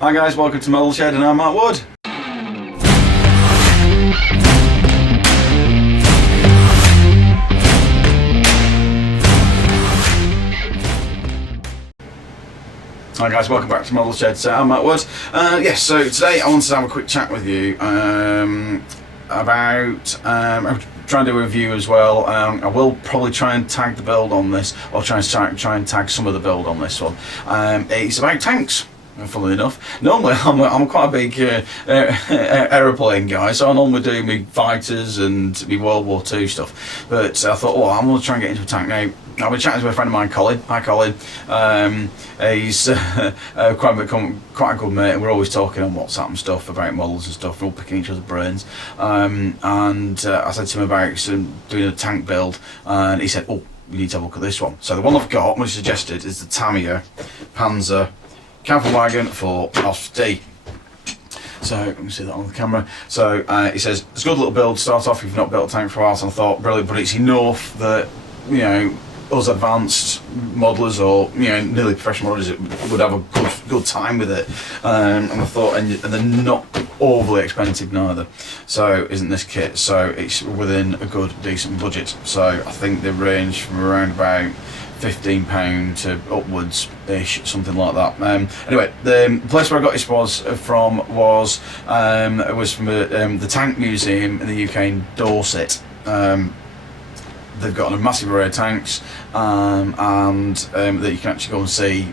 Hi guys, welcome to Model Shed and I'm Matt Wood. Hi guys, welcome back to Model Shed. So I'm Matt Wood. Yes, so today I wanted to have a quick chat with you about I'm trying to do a review as well. I will probably try and tag the build on this, or try and tag some of the build on this one. It's about tanks. Funnily enough, normally I'm quite a big aeroplane guy, so I normally do my fighters and my World War II stuff. But I thought, I'm going to try and get into a tank now. I've been chatting to a friend of mine, Colin. Hi, Colin. He's quite a good mate. We're always talking on WhatsApp and stuff about models and stuff. We're all picking each other's brains. And I said to him about doing a tank build, and he said, "Oh, we need to have a look at this one." So the one I've got, what he suggested, is the Tamiya Panzer Kampfwagen for Ausf.d. So let me see that on the camera. So he says it's a good little build to start off if you've not built a tank for a while. So I thought brilliant, but it's enough that us advanced modelers or nearly professional modelers would have a good time with it. And I thought, and they're not overly expensive neither. So isn't this kit? So it's within a good decent budget. So I think they range from around about £15 to upwards-ish, something like that. Anyway, the place where I got this was from the Tank Museum in the UK in Dorset. They've got a massive array of tanks, and that you can actually go and see.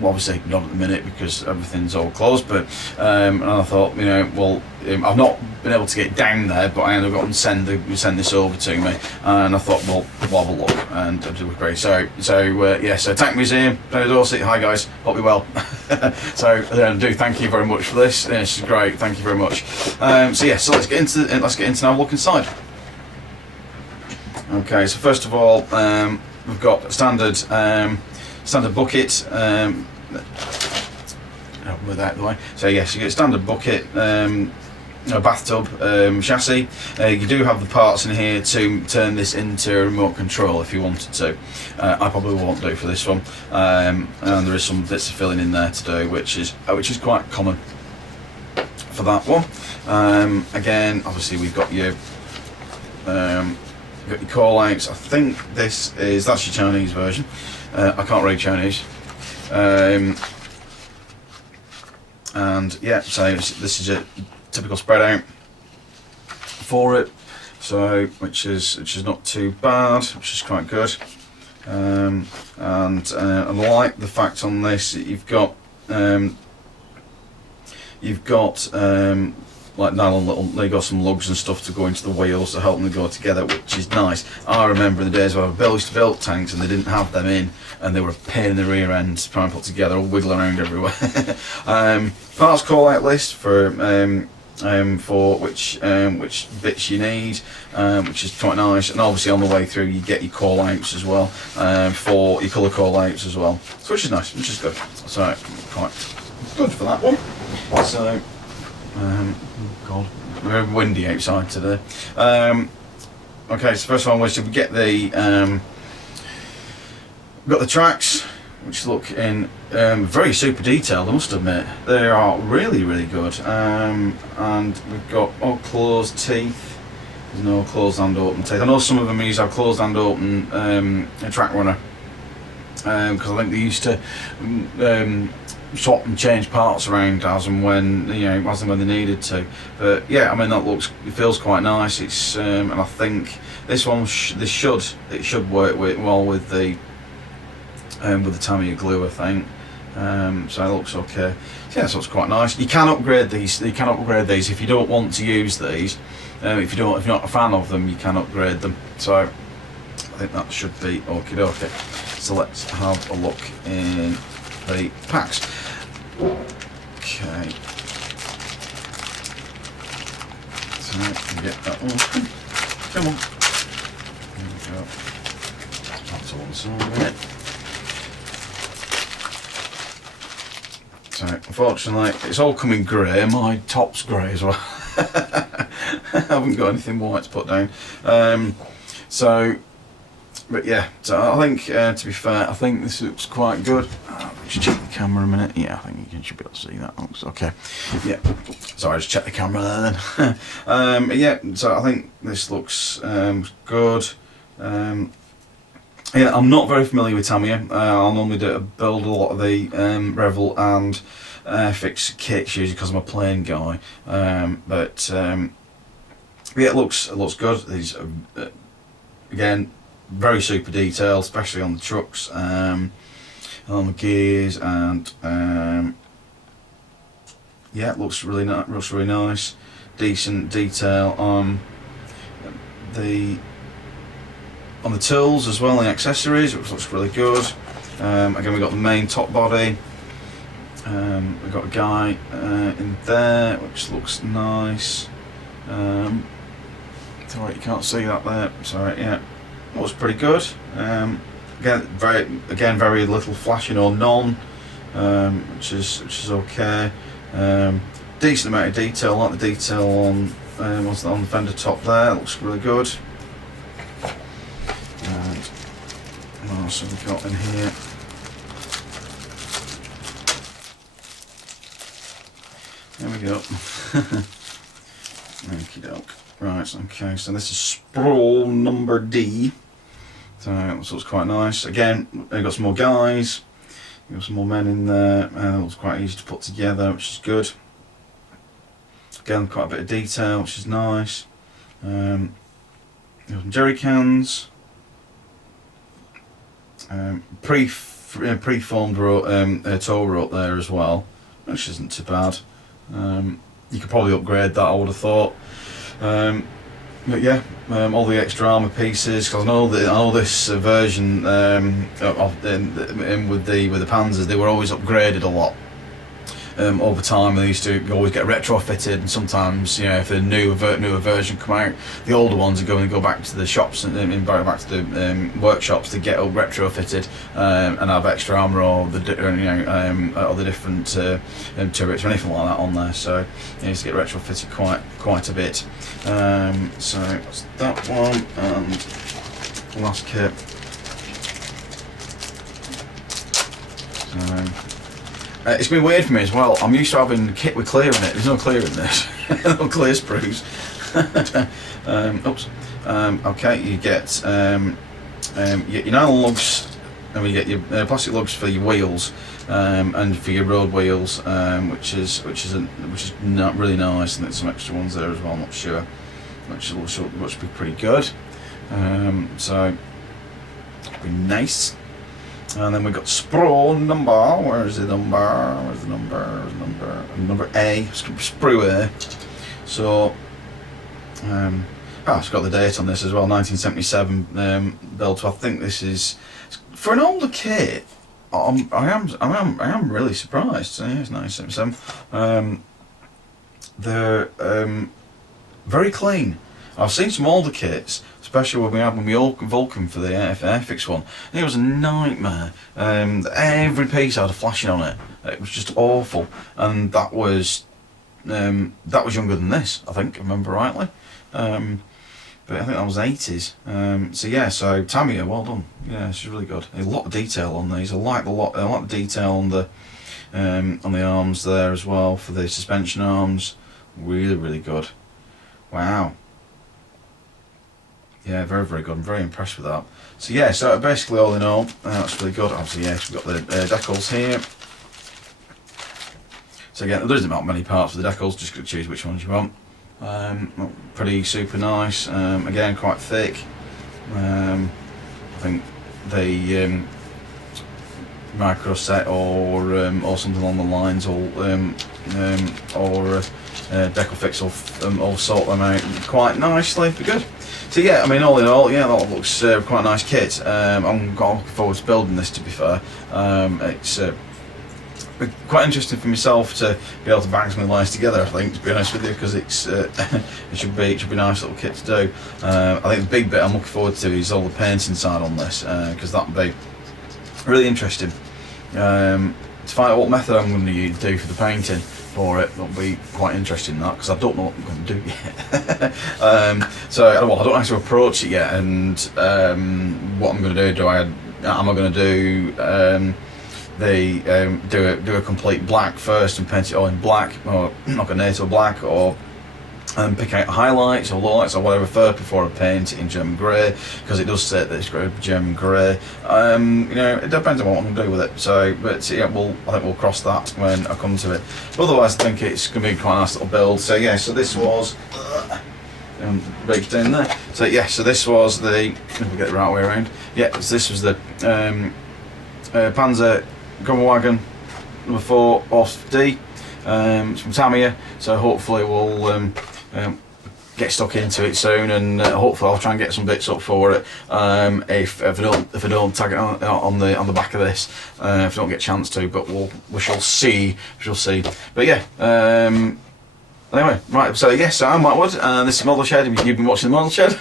Well, obviously not at the minute because everything's all closed, but and I thought, I've not been able to get down there, but I ended up send this over to me, and I thought, well, we'll have a look, and it was great. So Tank Museum, Dorset. Hi guys, hope you're well. So do thank you very much for this. This is great. Thank you very much. So let's get into and have a look inside. Okay, so first of all, we've got a standard bucket. Move that out of the way. So yes, you get a standard bucket, a bathtub chassis. You do have the parts in here to turn this into a remote control if you wanted to. I probably won't do for this one, and there is some bits of filling in there to do, which is quite common for that one. Again, obviously we've got your call outs. I think that's your Chinese version. I can't read Chinese. And yeah, so this is a typical spread out for it, so which is not too bad, which is quite good. And I like the fact on this that you've got like nylon they got some lugs and stuff to go into the wheels to help them go together, which is nice. I remember in the days where I used to build tanks and they didn't have them in, and they were a pain in the rear end to try and put together, all wiggle around everywhere. Parts call out list for which bits you need, which is quite nice, and obviously on the way through you get your call outs as well, for your colour call outs as well, so which is nice, which is good. So quite good for that one. So God, very windy outside today. Okay, so first one was to get the got the tracks, which look in very super detailed, I must admit. They are really good. And we've got all closed teeth. There's no closed and open teeth. I know some of them use our closed and open track runner, because I think they used to swap and change parts around as and when they needed to. But yeah, I mean it feels quite nice. It's and I think this one should work well with the Tamiya glue, I think. So it looks okay. So yeah, so it's quite nice. You can upgrade these. If you don't want to use these. If you're not a fan of them, you can upgrade them. So I think that should be okie dokie. So let's have a look in the packs. Okay. So get that open. Come on. There we go. That's all inside. So unfortunately, it's all coming grey. My top's grey as well. I haven't got anything white to put down. But yeah, so I think to be fair, I think this looks quite good. Just check the camera a minute. Yeah, I think you should be able to see that. Looks okay. Yeah. Sorry, I just checked the camera there then. Yeah, so I think this looks good. Yeah, I'm not very familiar with Tamiya. I'll normally build a lot of the Revel and fix kits usually because I'm a plain guy. Yeah, it looks good. These again, very super detailed, especially on the trucks, on the gears, and yeah, it looks really nice. Decent detail on the tools as well, and the accessories, which looks really good. Again, we've got the main top body. We've got a guy in there, which looks nice. Sorry, you can't see that there. Sorry, yeah, looks pretty good. Again, very little flashing or none, which is okay. Decent amount of detail. I like the detail on the fender top there. Looks really good. And what else have we got in here? There we go. Okie doke. Right, okay, so this is sprawl number D. So this looks quite nice. Again, we've got some more guys. We've got some more men in there. It looks quite easy to put together, which is good. Again, quite a bit of detail, which is nice. Some jerry cans. Pre-formed tow rope there as well, which isn't too bad. You could probably upgrade that, I would have thought. But yeah, all the extra armour pieces, because I know this version with the Panzers, they were always upgraded a lot over time. They used to always get retrofitted, and sometimes, you know, if a newer version come out, the older ones are going to go back to the shops and back to the workshops to get up retrofitted and have extra armour or the different turrets or anything like that on there. So it needs to get retrofitted quite a bit. So that's that one, and last kit. So, it's been weird for me as well. I'm used to having kit with clear in it. There's no clear in this. No clear sprues. Oops. Okay, you get your nylon lugs, and you get your plastic lugs for your wheels and for your road wheels, which is not really nice. And there's some extra ones there as well. I'm not sure. Which looks be pretty good. So be nice. And then we've got sprawl number. Where's the number? Where's the number? Number A. Sprue A. So, it's got the date on this as well. 1977 build. So I think this is for an older kit. I am really surprised. So yeah, it's 1977. They're very clean. I've seen some older kits, especially when we had Vulcan for the Airfix one. It was a nightmare. Every piece had a flashing on it. It was just awful, and that was younger than this, I think, if I remember rightly. But I think that was 80s. So yeah, so Tamiya, well done. Yeah, she's really good. A lot of detail on these. I like the detail on the arms there as well, for the suspension arms. Really good. Wow. Yeah, very good. I'm very impressed with that. So yeah, so basically all in all, that's really good. Obviously, yes, we've got the decals here. So again, there isn't that many parts for the decals, just got to choose which ones you want. Pretty super nice. Again, quite thick. I think the micro set or something along the lines, or decal fix will sort them out quite nicely. Be good. So yeah, I mean, all in all, yeah, that looks quite a nice kit. I'm looking forward to building this, to be fair. It's quite interesting for myself to be able to bang something nice together, I think, to be honest with you, because it's it should be a nice little kit to do. I think the big bit I'm looking forward to is all the painting side on this, because that would be really interesting. To find out what method I'm going to do for the painting for it, that'll be quite interesting, that, because I don't know what I'm going to do yet. So I don't know how to approach it yet, and what I'm going to do. Am I going to do do a complete black first and paint it all in black, or knock a NATO black, or pick out highlights or lowlights or whatever first before I paint it in German grey, because it does say that it's German grey. You know, it depends on what I'm going to do with it. So, but yeah, I think we'll cross that when I come to it. But otherwise, I think it's going to be quite a nice little build. So yeah, so this was baked in there. So yeah, so this was the, if we get the right way around. Yeah, so this was the Panzer Kampfwagen number 4 Ausf.d. It's from Tamiya. So hopefully we'll get stuck into it soon, and hopefully I'll try and get some bits up for it. If I don't tag it on the back of this, if I don't get a chance to, but we shall see. But yeah. Anyway, right. So yes, so I'm Matt Wood, and this is Model Shed. You've been watching the Model Shed.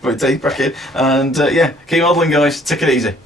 Put it deep back in, and yeah, keep modelling, guys. Take it easy.